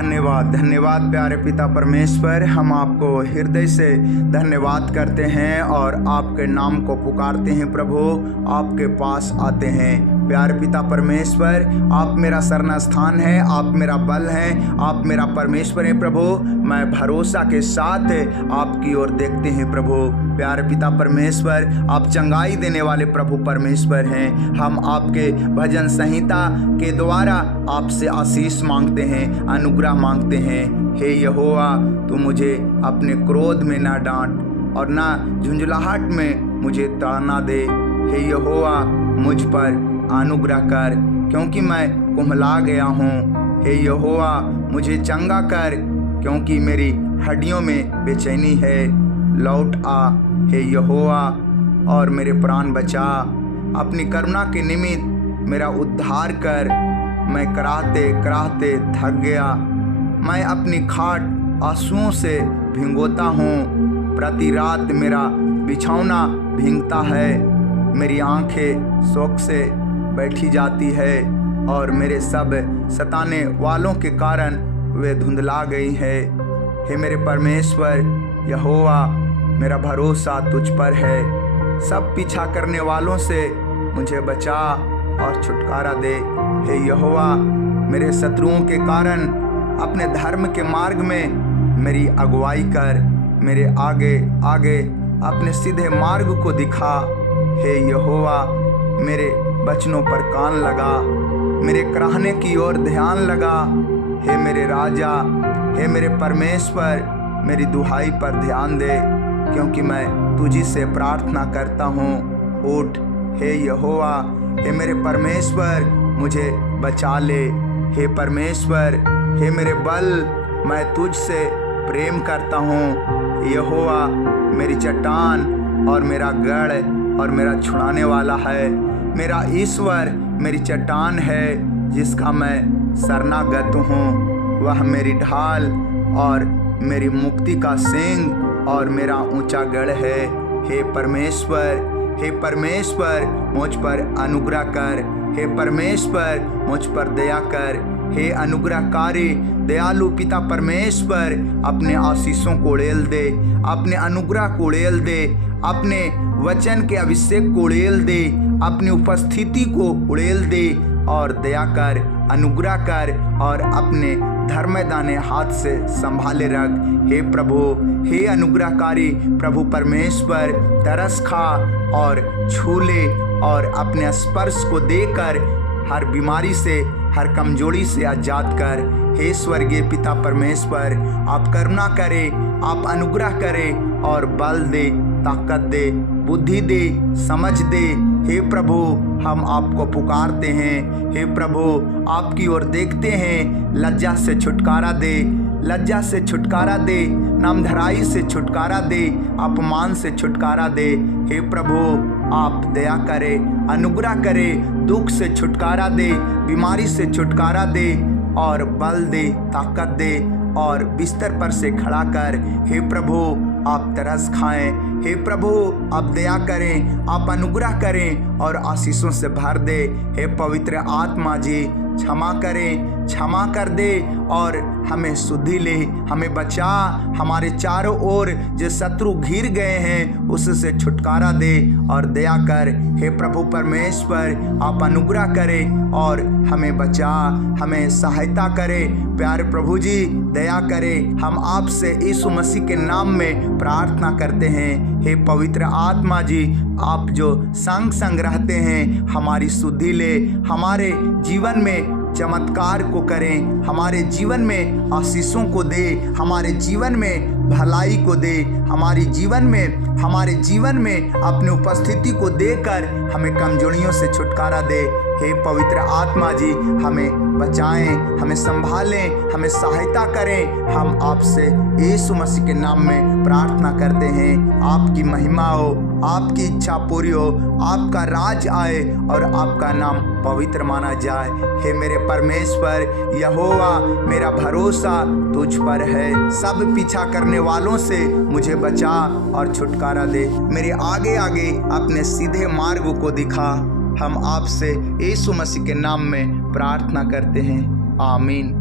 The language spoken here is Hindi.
धन्यवाद धन्यवाद प्यारे पिता परमेश्वर, हम आपको हृदय से धन्यवाद करते हैं और आपके नाम को पुकारते हैं। प्रभु आपके पास आते हैं। प्यारे पिता परमेश्वर, आप मेरा शरण स्थान है, आप मेरा बल है, आप मेरा परमेश्वर है। प्रभु मैं भरोसा के साथ आपकी ओर देखते हैं। प्रभु प्यारे पिता परमेश्वर, आप चंगाई देने वाले प्रभु परमेश्वर हैं। हम आपके भजन संहिता के द्वारा आपसे आशीष मांगते हैं, अनुग्रह मांगते हैं। हे यहोवा, तू मुझे अपने क्रोध में ना डांट और ना झुंझलाहट में मुझे ताड़ना दे। हे यहोवा, मुझ पर अनुग्रह कर, क्योंकि मैं कुम्हला गया हूँ। हे यहोवा, मुझे चंगा कर, क्योंकि मेरी हड्डियों में बेचैनी है। लौट आ हे यहोवा और मेरे प्राण बचा। अपनी करुणा के निमित्त मेरा उद्धार कर। मैं कराहते कराहते थक गया। मैं अपनी खाट आंसुओं से भिगोता हूँ। प्रति रात मेरा बिछौना भींगता है। मेरी आंखें शोक से बैठी जाती है और मेरे सब सताने वालों के कारण वे धुंधला गई है। हे मेरे परमेश्वर यहोवा, मेरा भरोसा तुझ पर है। सब पीछा करने वालों से मुझे बचा और छुटकारा दे। हे यहोवा, मेरे शत्रुओं के कारण अपने धर्म के मार्ग में मेरी अगुवाई कर। मेरे आगे आगे अपने सीधे मार्ग को दिखा। हे यहोवा, मेरे वचनों पर कान लगा, मेरे कराहने की ओर ध्यान लगा। हे मेरे राजा, हे मेरे परमेश्वर, मेरी दुहाई पर ध्यान दे, क्योंकि मैं तुझी से प्रार्थना करता हूँ। उठ हे यहोवा, हे मेरे परमेश्वर, मुझे बचा ले। हे परमेश्वर, हे मेरे बल, मैं तुझसे प्रेम करता हूँ। यहोवा मेरी चट्टान और मेरा गढ़ और मेरा छुड़ाने वाला है। मेरा ईश्वर मेरी चट्टान है, जिसका मैं शरणागत हूँ। वह मेरी ढाल और मेरी मुक्ति का सींग और मेरा ऊंचा गढ़ है। हे परमेश्वर, हे परमेश्वर, मुझ पर अनुग्रह कर। हे परमेश्वर, मुझ पर दया कर। हे अनुग्रहकारी दयालु पिता परमेश्वर, अपने आशीषों को उड़ेल दे, अपने अनुग्रह को उड़ेल दे, अपने वचन के अभिषेक को उड़ेल दे, अपनी उपस्थिति को उड़ेल दे और दया कर, अनुग्रह कर और अपने धर्मदाने हाथ से संभाले रख। हे प्रभु, हे अनुग्रहकारी प्रभु परमेश्वर, तरस खा और छू ले और अपने स्पर्श को देकर हर बीमारी से, हर कमजोरी से आजाद कर। हे स्वर्गीय पिता परमेश्वर, आप करुणा करें, आप अनुग्रह करें और बल दे, ताकत दे, बुद्धि दे, समझ दे। हे प्रभु, हम आपको पुकारते हैं। हे प्रभु, आपकी ओर देखते हैं। लज्जा से छुटकारा दे, लज्जा से छुटकारा दे, नामधराई से छुटकारा दे, अपमान से छुटकारा दे। हे प्रभु, आप दया करें, अनुग्रह करें, दुख से छुटकारा दे, बीमारी से छुटकारा दे और बल दे, ताकत दे और बिस्तर पर से खड़ा कर। हे प्रभु, आप तरस खाएं। हे प्रभु, आप दया करें, आप अनुग्रह करें और आशीषों से भर दे। हे पवित्र आत्मा जी, क्षमा करें, क्षमा कर दे और हमें शुद्धि ले, हमें बचा। हमारे चारों ओर जो शत्रु घिर गए हैं उससे छुटकारा दे और दया कर। हे प्रभु परमेश्वर, आप अनुग्रह करें और हमें बचा, हमें सहायता करें। प्यारे प्रभु जी, दया करें। हम आपसे यीशु मसीह के नाम में प्रार्थना करते हैं। हे पवित्र आत्मा जी, आप जो संग संग रहते हैं, हमारी शुद्धि ले, हमारे जीवन में चमत्कार को करें, हमारे जीवन में आशीषों को दे, हमारे जीवन में भलाई को दे, हमारे जीवन में अपनी उपस्थिति को देकर हमें कमजोरियों से छुटकारा दे। हे पवित्र आत्मा जी, हमें बचाएं, हमें संभालें, हमें सहायता करें। हम आपसे यीशु मसीह के नाम में प्रार्थना करते हैं। आपकी महिमा हो, आपकी इच्छा पूरी हो, आपका राज आए और आपका नाम पवित्र माना जाए। हे मेरे परमेश्वर यहोवा, मेरा भरोसा तुझ पर है। सब पीछा करने वालों से मुझे बचा और छुटकारा दे। मेरे आगे आगे अपने सीधे मार्ग को दिखा। हम आपसे यीशु मसीह के नाम में प्रार्थना करते हैं। आमीन।